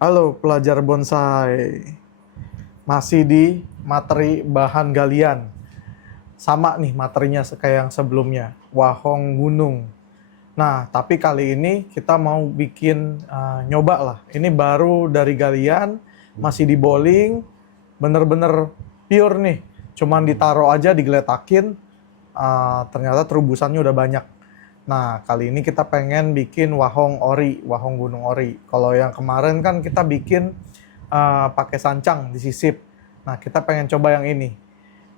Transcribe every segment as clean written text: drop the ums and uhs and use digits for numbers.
Halo pelajar bonsai, masih di materi bahan galian. Sama nih materinya kayak yang sebelumnya, wahong gunung. Nah, tapi kali ini kita mau bikin nyoba lah. Ini baru dari galian, masih di bowling, bener-bener pure nih. Cuman ditaruh aja, digeletakin, ternyata terubusannya udah banyak. Nah, kali ini kita pengen bikin wahong ori, wahong gunung ori. Kalau yang kemarin kan kita bikin pakai sancang disisip. Nah, kita pengen coba yang ini.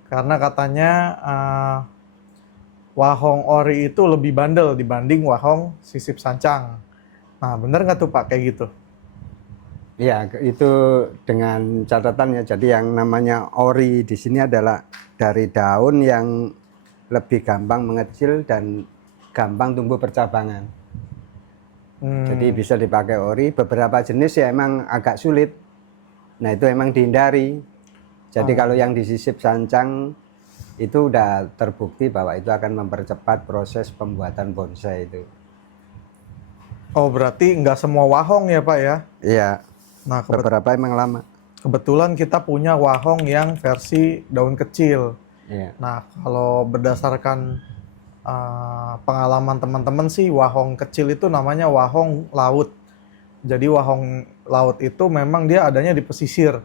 Karena katanya wahong ori itu lebih bandel dibanding wahong sisip sancang. Nah, bener nggak tuh Pak kayak gitu? Ya, itu dengan catatan ya. Jadi yang namanya ori di sini adalah dari daun yang lebih gampang mengecil dan gampang tumbuh percabangan. Jadi bisa dipakai ori. Beberapa jenis ya emang agak sulit. Nah, itu emang dihindari. Jadi kalau yang disisip sancang itu udah terbukti bahwa itu akan mempercepat proses pembuatan bonsai itu. Oh, berarti nggak semua wahong ya Pak ya? Iya. Nah, Beberapa emang lama. kebetulan kita punya wahong yang versi daun kecil. Iya. Nah, kalau berdasarkan pengalaman teman-teman sih, wahong kecil itu namanya wahong laut. Jadi wahong laut itu memang dia adanya di pesisir.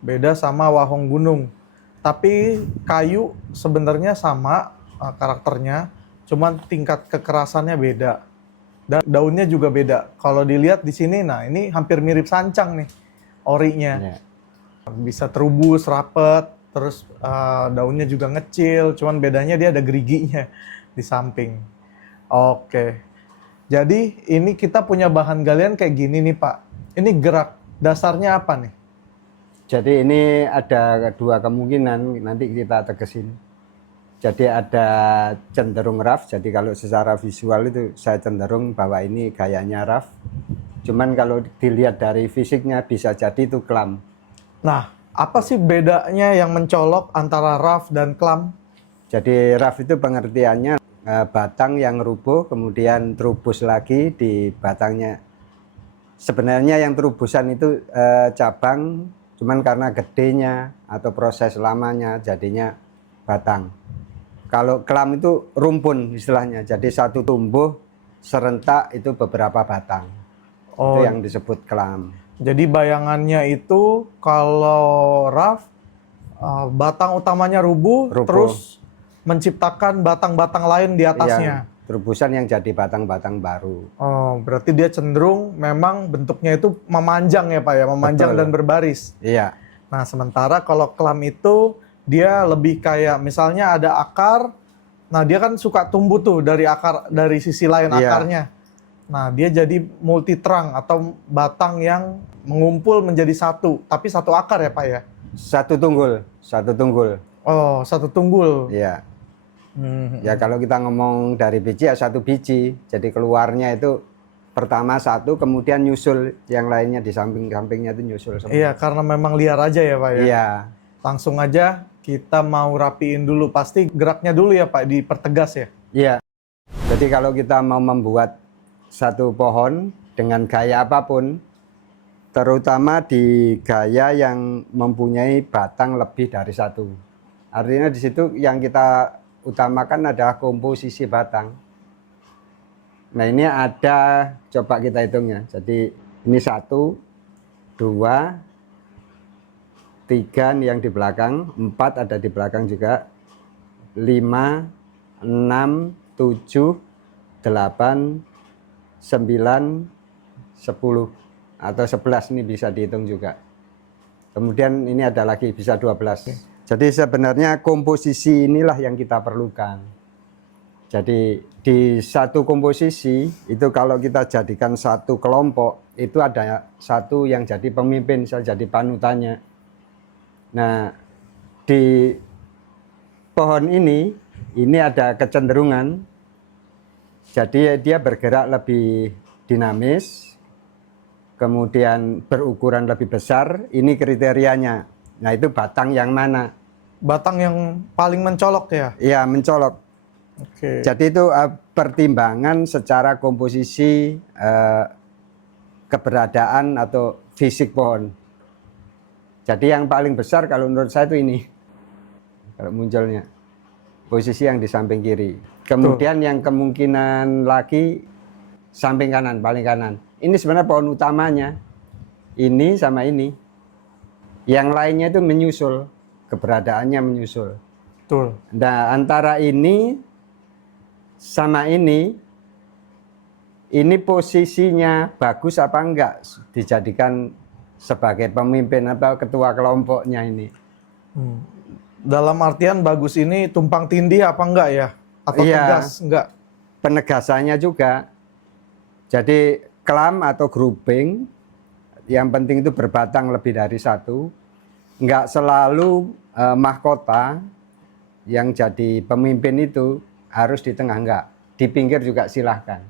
Beda sama wahong gunung. Tapi kayu sebenarnya sama karakternya, cuman tingkat kekerasannya beda. Dan daunnya juga beda. Kalau dilihat di sini, nah ini hampir mirip sancang nih, orinya. Iya. Bisa terubus, rapet, terus daunnya juga ngecil, cuman bedanya dia ada geriginya di samping. Oke, jadi ini kita punya bahan galian kayak gini nih Pak. Ini gerak dasarnya apa nih? Jadi ini ada dua kemungkinan, nanti kita tegesin. Jadi ada cenderung rough, jadi kalau secara visual itu saya cenderung bahwa ini gayanya rough. Cuman kalau dilihat dari fisiknya bisa jadi itu clam. Nah, apa sih bedanya yang mencolok antara rough dan clam? Jadi rough itu pengertiannya batang yang rubuh kemudian terubus lagi di batangnya. Sebenarnya yang terubusan itu cabang, cuman karena gedenya atau proses lamanya jadinya batang. Kalau clam itu rumpun istilahnya, jadi satu tumbuh serentak itu beberapa batang. Itu Oh, yang disebut clam. jadi bayangannya itu kalau rough batang utamanya rubuh, Rubuh. terus menciptakan batang-batang lain di atasnya. Yang terubusan yang jadi batang-batang baru. Oh, berarti dia cenderung memang bentuknya itu memanjang ya Pak ya, memanjang. Betul. Dan berbaris. Iya. Nah, sementara kalau clam itu dia lebih kayak misalnya ada akar, nah dia kan suka tumbuh tuh dari akar, dari sisi lain Iya. akarnya. Nah, dia jadi multi terang atau batang yang mengumpul menjadi satu, tapi satu akar ya Pak ya? Satu tunggul, satu tunggul. Oh, satu tunggul. Iya. Hmm. Ya kalau kita ngomong dari biji ya satu biji. Jadi keluarnya itu pertama satu, kemudian nyusul yang lainnya di samping-sampingnya itu nyusul semua. Iya, karena memang liar aja ya Pak ya? Iya. Langsung aja kita mau rapiin dulu. Pasti geraknya dulu ya Pak, dipertegas ya? Iya. Jadi kalau kita mau membuat satu pohon dengan gaya apapun, terutama di gaya yang mempunyai batang lebih dari satu. Artinya di situ yang kita utamakan adalah komposisi batang. Nah ini ada, coba kita hitung ya. Jadi ini 1, 2, 3 nih yang di belakang, 4 ada di belakang juga, 5, 6, 7, 8, 9, 10 atau 11 ini bisa dihitung juga. Kemudian ini ada lagi bisa 12. Jadi sebenarnya komposisi inilah yang kita perlukan. Jadi di satu komposisi itu kalau kita jadikan satu kelompok itu ada satu yang jadi pemimpin, saya jadi panutannya. Nah di pohon ini ada kecenderungan. Jadi dia bergerak lebih dinamis, kemudian berukuran lebih besar, ini kriterianya. Nah itu batang yang mana? Batang yang paling mencolok ya? Ya mencolok. Oke. Jadi itu pertimbangan secara komposisi keberadaan atau fisik pohon. Jadi yang paling besar kalau menurut saya itu ini. Kalau munculnya posisi yang di samping kiri. Kemudian yang kemungkinan lagi samping kanan, paling kanan. Ini sebenarnya pohon utamanya. Ini sama ini. Yang lainnya itu menyusul, keberadaannya menyusul. Betul. Nah, antara ini sama ini posisinya bagus apa enggak dijadikan sebagai pemimpin atau ketua kelompoknya ini. Dalam artian bagus ini tumpang tindih apa enggak ya? Atau Iya. tegas enggak? Penegasannya juga. Jadi klam atau grouping, yang penting itu berbatang lebih dari satu. Enggak selalu mahkota yang jadi pemimpin itu harus di tengah, enggak. Di pinggir juga silahkan.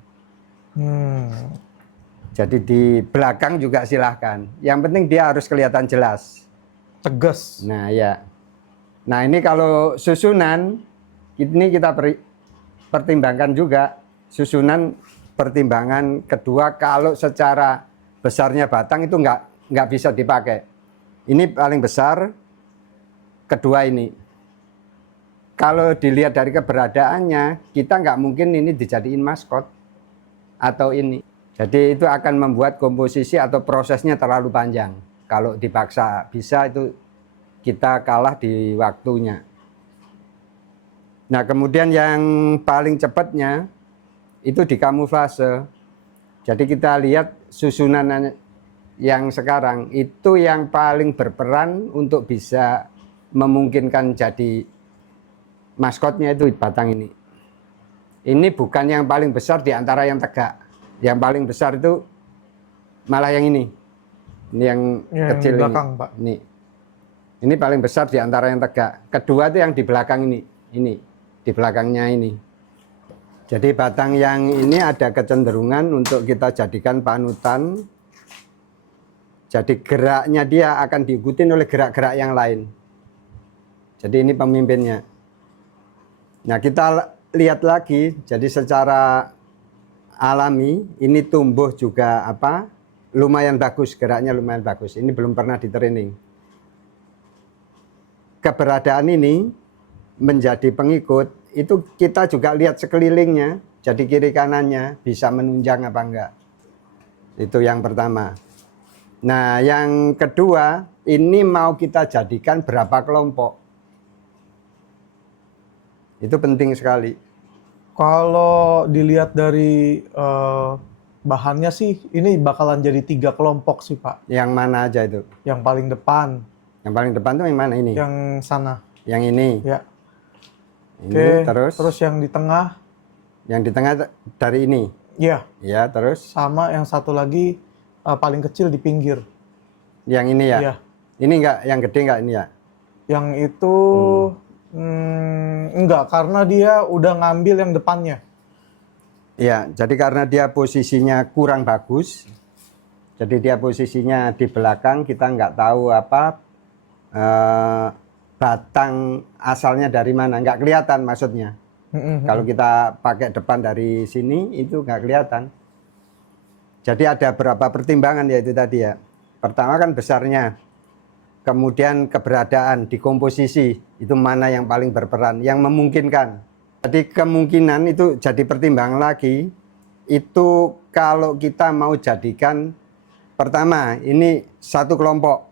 Jadi di belakang juga silahkan. Yang penting dia harus kelihatan jelas. Tegas. Nah ya. Nah ini kalau susunan, ini kita pertimbangkan juga. Susunan pertimbangan kedua, kalau secara besarnya batang itu nggak bisa dipakai. Ini paling besar, kedua ini. Kalau dilihat dari keberadaannya, kita nggak mungkin ini dijadiin maskot atau ini. Jadi itu akan membuat komposisi atau prosesnya terlalu panjang. Kalau dipaksa bisa, itu kita kalah di waktunya. Nah kemudian yang paling cepatnya itu di kamuflase. Jadi kita lihat susunan yang sekarang itu yang paling berperan untuk bisa memungkinkan jadi maskotnya itu batang ini. Ini bukan yang paling besar di antara yang tegak. Yang paling besar itu malah yang ini. Ini yang kecil di belakang, ini. Pak. Ini paling besar di antara yang tegak. Kedua itu yang di belakang ini. Ini di belakangnya ini. Jadi batang yang ini ada kecenderungan untuk kita jadikan panutan. Jadi geraknya dia akan diikuti oleh gerak-gerak yang lain. Jadi ini pemimpinnya. Nah kita lihat lagi, jadi secara alami ini tumbuh juga lumayan bagus, geraknya lumayan bagus. Ini belum pernah di training. Keberadaan ini menjadi pengikut, itu kita juga lihat sekelilingnya, jadi kiri kanannya bisa menunjang apa enggak. Itu yang pertama. Nah yang kedua, ini mau kita jadikan berapa kelompok. Itu penting sekali. Kalau dilihat dari bahannya sih, ini bakalan jadi 3 kelompok sih Pak. Yang mana aja itu? Yang paling depan. Yang paling depan tuh yang mana ini? Yang sana. Yang ini. Ya. Ini Oke, terus yang di tengah. Yang di tengah dari ini. Iya. Ya, terus. Sama yang satu lagi paling kecil di pinggir. Yang ini ya. Iya. Ini enggak, yang gede enggak ini ya? Yang itu enggak, karena dia udah ngambil yang depannya. Iya, jadi karena dia posisinya kurang bagus, jadi dia posisinya di belakang, kita nggak tahu batang asalnya dari mana, nggak kelihatan maksudnya. Kalau kita pakai depan dari sini, itu nggak kelihatan. Jadi ada beberapa pertimbangan yaitu tadi ya. Pertama kan besarnya, kemudian keberadaan di komposisi, itu mana yang paling berperan, yang memungkinkan. Jadi kemungkinan itu jadi pertimbangan lagi, itu kalau kita mau jadikan, pertama ini satu kelompok,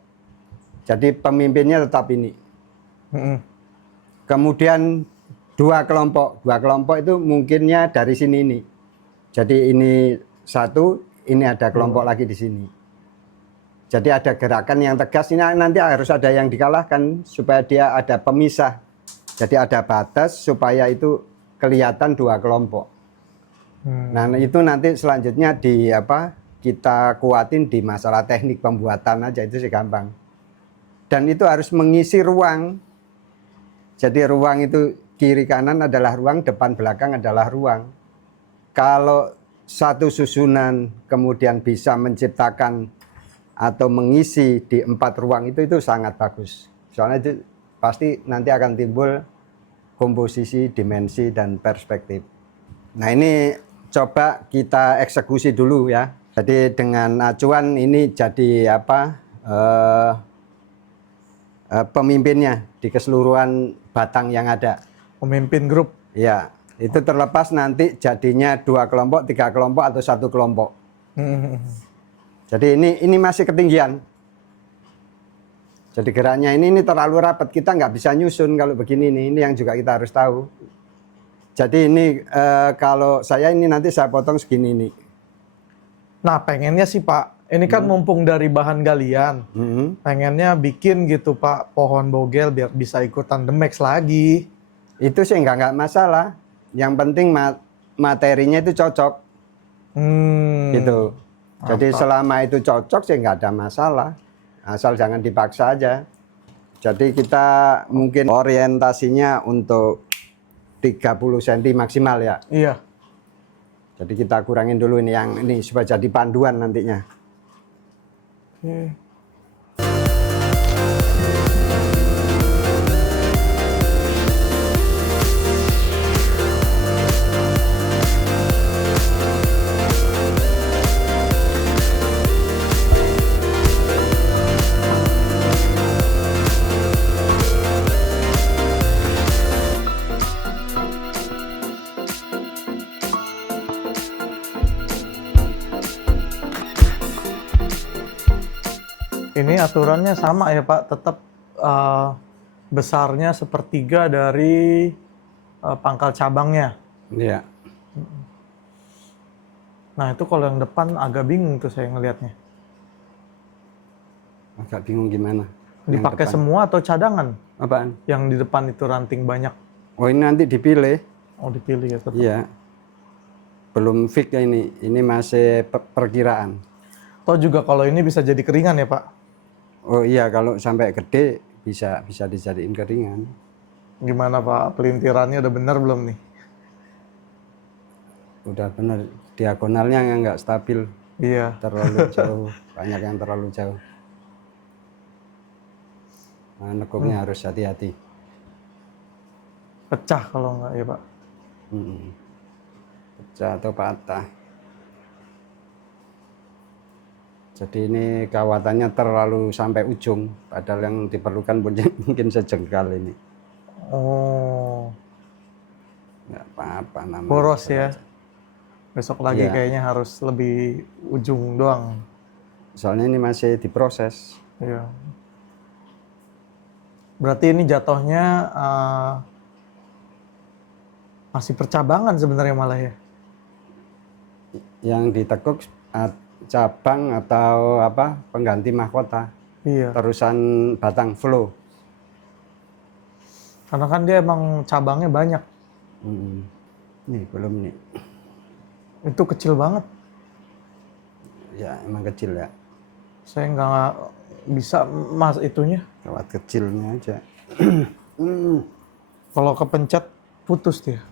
jadi pemimpinnya tetap ini. Kemudian dua kelompok itu mungkinnya dari sini ini. Jadi ini satu, ini ada kelompok lagi di sini. Jadi ada gerakan yang tegas, ini nanti harus ada yang dikalahkan supaya dia ada pemisah. Jadi ada batas supaya itu kelihatan dua kelompok. Nah itu nanti selanjutnya kita kuatin di masalah teknik pembuatan aja, itu sih gampang. Dan itu harus mengisi ruang. Jadi ruang itu kiri kanan adalah ruang, depan belakang adalah ruang. Kalau satu susunan kemudian bisa menciptakan atau mengisi di 4 ruang itu sangat bagus. Soalnya itu pasti nanti akan timbul komposisi, dimensi, dan perspektif. Nah ini coba kita eksekusi dulu ya. Jadi dengan acuan ini jadi apa pemimpinnya di keseluruhan batang yang ada. Pemimpin grup. Ya, itu terlepas nanti jadinya 2 kelompok, 3 kelompok atau 1 kelompok. Hmm. Jadi ini masih ketinggian. Jadi geraknya ini terlalu rapat, kita nggak bisa nyusun kalau begini nih. Ini yang juga kita harus tahu. Jadi ini kalau saya ini nanti saya potong segini nih. Nah, pengennya sih Pak, ini kan mumpung dari bahan galian, pengennya bikin gitu Pak, pohon bogel biar bisa ikutan The Max lagi. Itu sih nggak masalah. Yang penting materinya itu cocok. Gitu. Jadi selama itu cocok sih nggak ada masalah. Asal jangan dipaksa aja. Jadi kita mungkin orientasinya untuk 30 cm maksimal ya. Iya. Jadi kita kurangin dulu ini yang ini supaya jadi panduan nantinya. Oke. Ini aturannya sama ya Pak, tetap besarnya sepertiga dari pangkal cabangnya. Iya. Nah itu kalau yang depan agak bingung tuh saya ngelihatnya. Agak bingung gimana. Dipakai semua atau cadangan? Apaan? Yang di depan itu ranting banyak. Oh ini nanti dipilih. Oh dipilih ya tetap. Iya. Belum fix ya ini. Ini masih perkiraan. Atau juga kalau ini bisa jadi keringan ya Pak? Oh iya kalau sampai gede bisa dijadiin keringan. Gimana Pak? Pelintirannya udah bener belum nih? Udah bener. Diagonalnya yang nggak stabil. Iya. Terlalu jauh. Banyak yang terlalu jauh. Nah, nekuknya harus hati-hati. Pecah kalau nggak ya Pak? Pecah atau patah. Jadi ini kawatannya terlalu sampai ujung, padahal yang diperlukan mungkin sejengkal ini. Oh. Nggak apa-apa namanya. Boros ya. Besok lagi Iya. kayaknya harus lebih ujung doang. Soalnya ini masih diproses. Iya. Berarti ini jatuhnya masih percabangan sebenarnya malah ya. Yang ditekuk cabang atau apa pengganti mahkota. Iya. Terusan batang flow. Karena kan dia emang cabangnya banyak. Nih belum nih. Itu kecil banget. Ya emang kecil ya. Saya nggak bisa mas itunya. Kawat kecilnya aja. Kalau kepencet putus dia.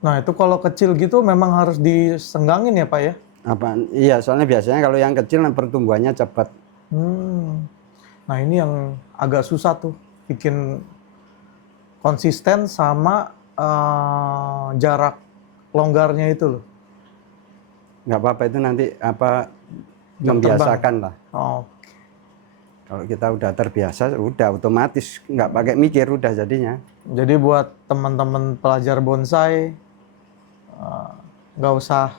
Nah itu kalau kecil gitu memang harus disenggangin ya Pak ya? Apaan? Iya, soalnya biasanya kalau yang kecil pertumbuhannya cepat. Nah ini yang agak susah tuh, bikin konsisten sama jarak longgarnya itu loh. Nggak apa-apa itu nanti apa membiasakan lah. Oh, Kalau kita udah terbiasa, udah otomatis nggak pakai mikir udah jadinya. jadi buat teman-teman pelajar bonsai nggak usah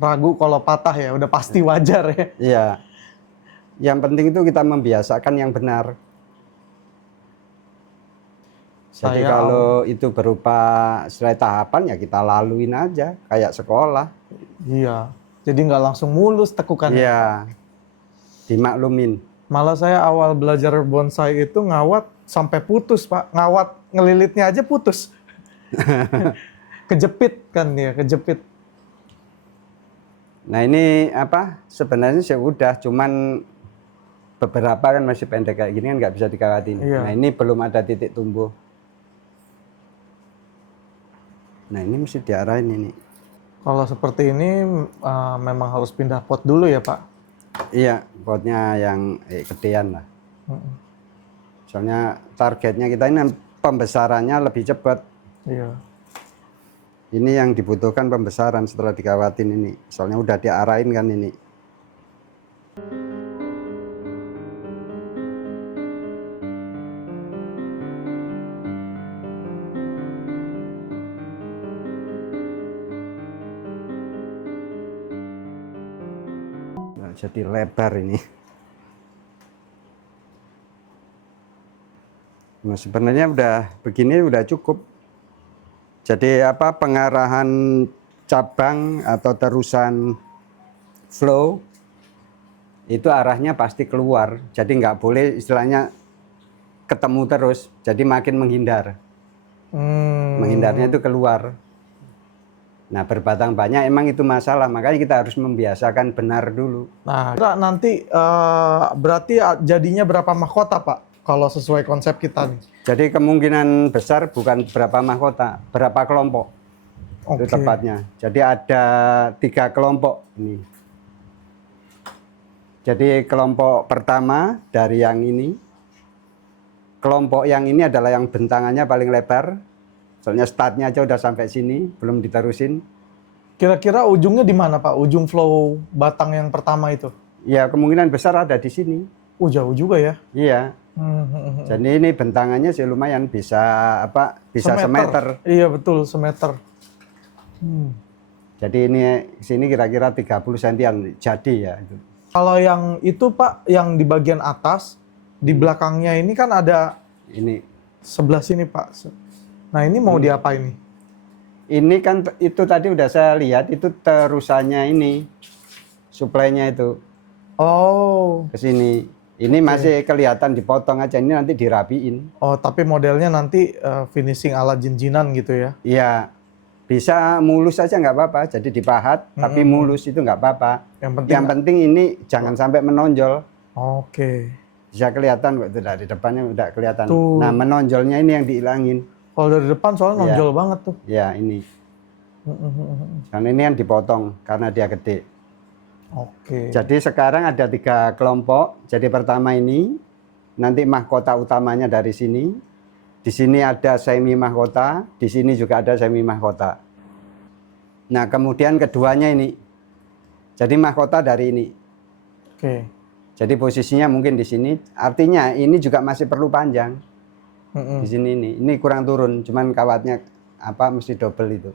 ragu kalau patah ya, udah pasti wajar ya. Iya. Yang penting itu kita membiasakan yang benar. Jadi kalau itu berupa sesuai tahapan ya kita laluin aja kayak sekolah. Iya. Jadi nggak langsung mulus tekukannya. Iya. Dimaklumin. Malah saya awal belajar bonsai itu ngawat sampai putus Pak. Ngawat ngelilitnya aja putus. Kejepit kan dia, kejepit. Nah ini apa sebenarnya sih udah cuman beberapa kan masih pendek kayak gini kan nggak bisa dikawatin. Iya. Nah ini belum ada titik tumbuh. Nah ini mesti diarahin ini. Kalau seperti ini memang harus pindah pot dulu ya Pak? Iya, potnya yang gedean lah. Mm-mm. Soalnya targetnya kita ini pembesarannya lebih cepat. Iya. Ini yang dibutuhkan pembesaran setelah dikawatin ini. Soalnya udah diarahin kan ini. Nah, jadi lebar ini. Nah, sebenarnya udah begini udah cukup. Jadi apa pengarahan cabang atau terusan flow itu arahnya pasti keluar. Jadi nggak boleh istilahnya ketemu terus. Jadi makin menghindar. Menghindarnya itu keluar. Nah berbatang banyak emang itu masalah. Makanya kita harus membiasakan benar dulu. Nah, kira nanti berarti jadinya berapa mahkota Pak? Kalau sesuai konsep kita nih. Jadi kemungkinan besar bukan berapa mahkota, berapa kelompok. Itu Oke. tepatnya. Jadi ada 3 kelompok ini. Jadi kelompok pertama dari yang ini. Kelompok yang ini adalah yang bentangannya paling lebar. Soalnya startnya aja udah sampai sini, belum diterusin. Kira-kira ujungnya di mana Pak? Ujung flow batang yang pertama itu? Ya kemungkinan besar ada di sini. Jauh juga ya. Iya. Jadi ini bentangannya sih lumayan bisa apa? Bisa semeter. Iya betul, semeter. Jadi ini sini kira-kira 30 sentian jadi ya itu. Kalau yang itu Pak, yang di bagian atas, di belakangnya ini kan ada Ini sebelah sini Pak. Nah ini mau diapain nih? ini kan itu tadi udah saya lihat itu terusannya ini suplainya itu Oh, ke sini. Ini masih kelihatan dipotong aja, ini nanti dirapiin. oh tapi modelnya nanti finishing ala jinjinan gitu ya? Iya, bisa mulus aja nggak apa-apa. Jadi dipahat, tapi mulus itu nggak apa-apa. Yang penting, ini jangan sampai menonjol. Oke. Bisa kelihatan kok itu dari depannya udah kelihatan. Tuh. Nah menonjolnya ini yang dihilangin. Kalau dari depan soalnya Iya. nonjol banget tuh. Ya ini. Karena ini yang dipotong karena dia gede. Oke. Jadi sekarang ada 3 kelompok. Jadi pertama ini nanti mahkota utamanya dari sini. Di sini ada semi mahkota, di sini juga ada semi mahkota. Nah, kemudian keduanya ini. Jadi mahkota dari ini. Oke. Jadi posisinya mungkin di sini. Artinya ini juga masih perlu panjang. Di sini ini. Ini kurang turun, cuman kawatnya apa mesti double itu.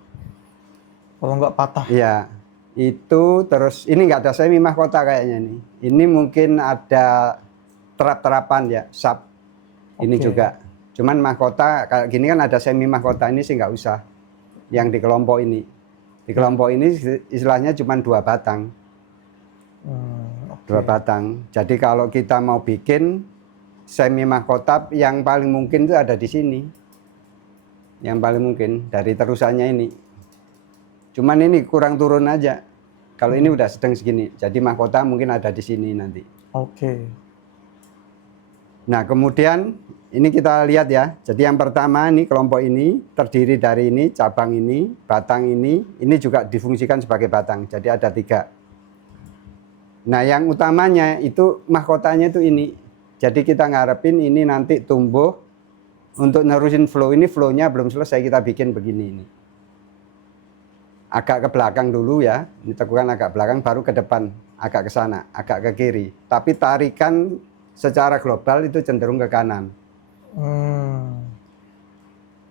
Kalau nggak patah. Iya. Itu terus ini nggak ada semi mahkota kayaknya nih. Ini mungkin ada terap-terapan ya, sub. Ini Oke. juga. Cuman mahkota kayak gini kan ada semi mahkota, ini sih nggak usah. Yang di kelompok ini. Di kelompok ini istilahnya cuma 2 batang. Oke. 2 batang. Jadi kalau kita mau bikin semi mahkota yang paling mungkin itu ada di sini. Yang paling mungkin dari terusannya ini. Cuman ini kurang turun aja. Kalau ini udah sedang segini. Jadi mahkota mungkin ada di sini nanti. Oke. Nah, kemudian ini kita lihat ya. Jadi yang pertama ini kelompok ini terdiri dari ini, cabang ini, batang ini juga difungsikan sebagai batang. Jadi ada 3. Nah, yang utamanya itu mahkotanya itu ini. Jadi kita ngarepin ini nanti tumbuh untuk nerusin flow. Ini flow-nya belum selesai, kita bikin begini ini. Agak ke belakang dulu ya, ini tekukan agak belakang baru ke depan, agak ke sana, agak ke kiri. Tapi tarikan secara global itu cenderung ke kanan.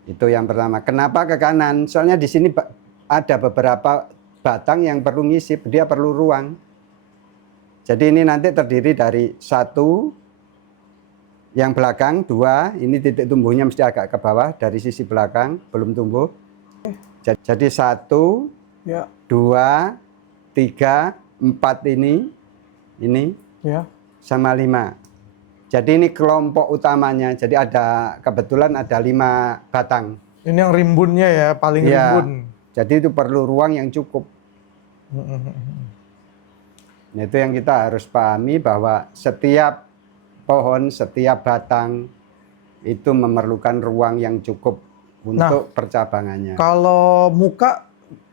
Itu yang pertama. Kenapa ke kanan? Soalnya di sini ada beberapa batang yang perlu ngisip, dia perlu ruang. Jadi ini nanti terdiri dari 1, yang belakang 2, ini titik tumbuhnya mesti agak ke bawah dari sisi belakang, belum tumbuh. Jadi 1, Ya. 2, 3, 4 ini Ya. sama 5. Jadi ini kelompok utamanya. Jadi kebetulan ada 5 batang. Ini yang rimbunnya ya, paling Ya, rimbun. jadi itu perlu ruang yang cukup. Nah, itu yang kita harus pahami bahwa setiap pohon, setiap batang itu memerlukan ruang yang cukup untuk percabangannya. Kalau muka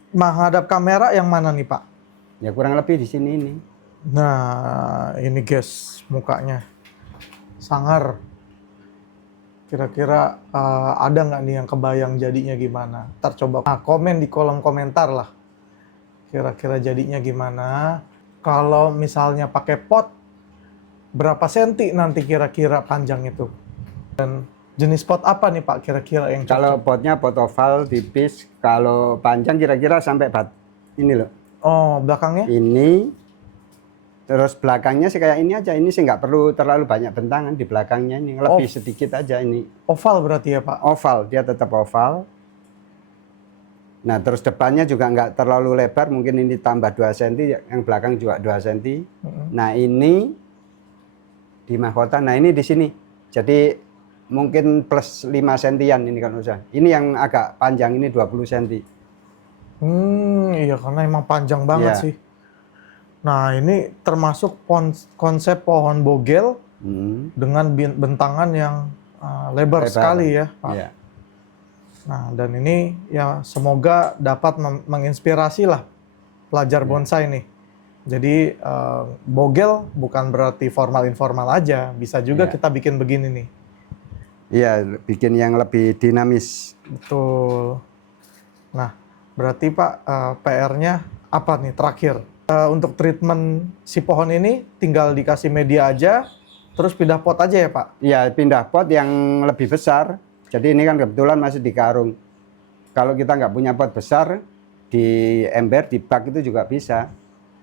menghadap kamera yang mana nih Pak? Ya kurang lebih di sini ini. Nah, ini guys mukanya. Sangar. Kira-kira ada nggak nih yang kebayang jadinya gimana? Ntar coba komen di kolom komentar lah. Kira-kira jadinya gimana? Kalau misalnya pakai pot, berapa senti nanti kira-kira panjang itu? Dan jenis pot apa nih Pak kira-kira yang cocok? Kalau potnya pot oval tipis, kalau panjang kira-kira sampai ini loh. Oh, belakangnya? Ini, terus belakangnya sih kayak ini aja. Ini sih nggak perlu terlalu banyak bentangan di belakangnya ini. Lebih sedikit aja ini. Oval berarti ya Pak? Oval, dia tetap oval. Nah, terus depannya juga nggak terlalu lebar, mungkin ini tambah 2 cm, yang belakang juga 2 cm. Nah, ini di mahkota, nah ini di sini. Jadi mungkin plus 5 sentian ini kan usah. Ini yang agak panjang ini 20 cm. Iya karena emang panjang banget Iya. sih. Nah, ini termasuk konsep pohon bogel dengan bentangan yang lebar sekali ya, Pak. Iya. Nah, dan ini ya semoga dapat menginspirasi lah pelajar bonsai nih. Jadi bogel bukan berarti formal-informal aja, bisa juga kita bikin begini nih. Iya, bikin yang lebih dinamis. Betul. Nah, berarti Pak PR-nya apa nih terakhir? Untuk treatment si pohon ini tinggal dikasih media aja, terus pindah pot aja ya Pak? Iya, pindah pot yang lebih besar. Jadi ini kan kebetulan masih di karung. Kalau kita nggak punya pot besar, di ember, di bak itu juga bisa.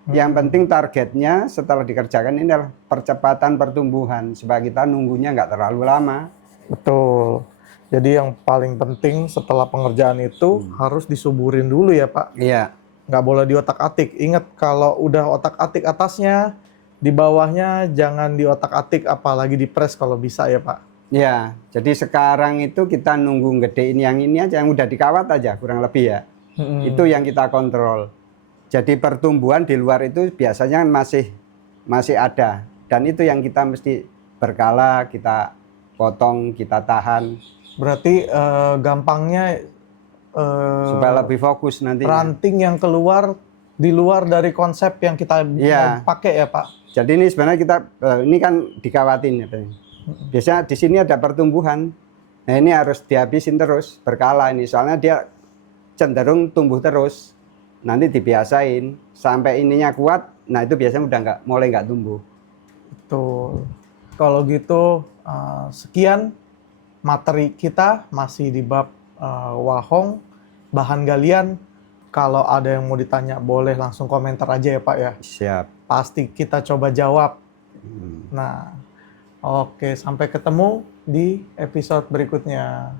Yang penting targetnya setelah dikerjakan ini adalah percepatan pertumbuhan, supaya kita nunggunya nggak terlalu lama. Betul. Jadi yang paling penting setelah pengerjaan itu harus disuburin dulu ya Pak? Iya. Nggak boleh diotak-atik. Ingat kalau udah otak-atik atasnya, di bawahnya jangan diotak-atik, apalagi dipres kalau bisa ya Pak? Ya, jadi sekarang itu kita nunggu gedein yang ini aja, yang udah dikawat aja kurang lebih ya. Itu yang kita kontrol. Jadi pertumbuhan di luar itu biasanya masih ada, dan itu yang kita mesti berkala kita potong, kita tahan. Berarti gampangnya Supaya lebih fokus nanti. ranting yang keluar di luar dari konsep yang kita mau pakai ya Pak? Jadi ini sebenarnya kita ini kan dikawatin ya. Biasanya di sini ada pertumbuhan. Nah ini harus dihabisin terus berkala ini, soalnya dia cenderung tumbuh terus. Nanti dibiasain sampai ininya kuat. Nah itu biasanya udah mulai nggak tumbuh. Betul. Kalau gitu sekian materi kita masih di bab wahong bahan galian. Kalau ada yang mau ditanya boleh langsung komentar aja ya Pak ya. Siap. Pasti kita coba jawab. Nah, oke, sampai ketemu di episode berikutnya.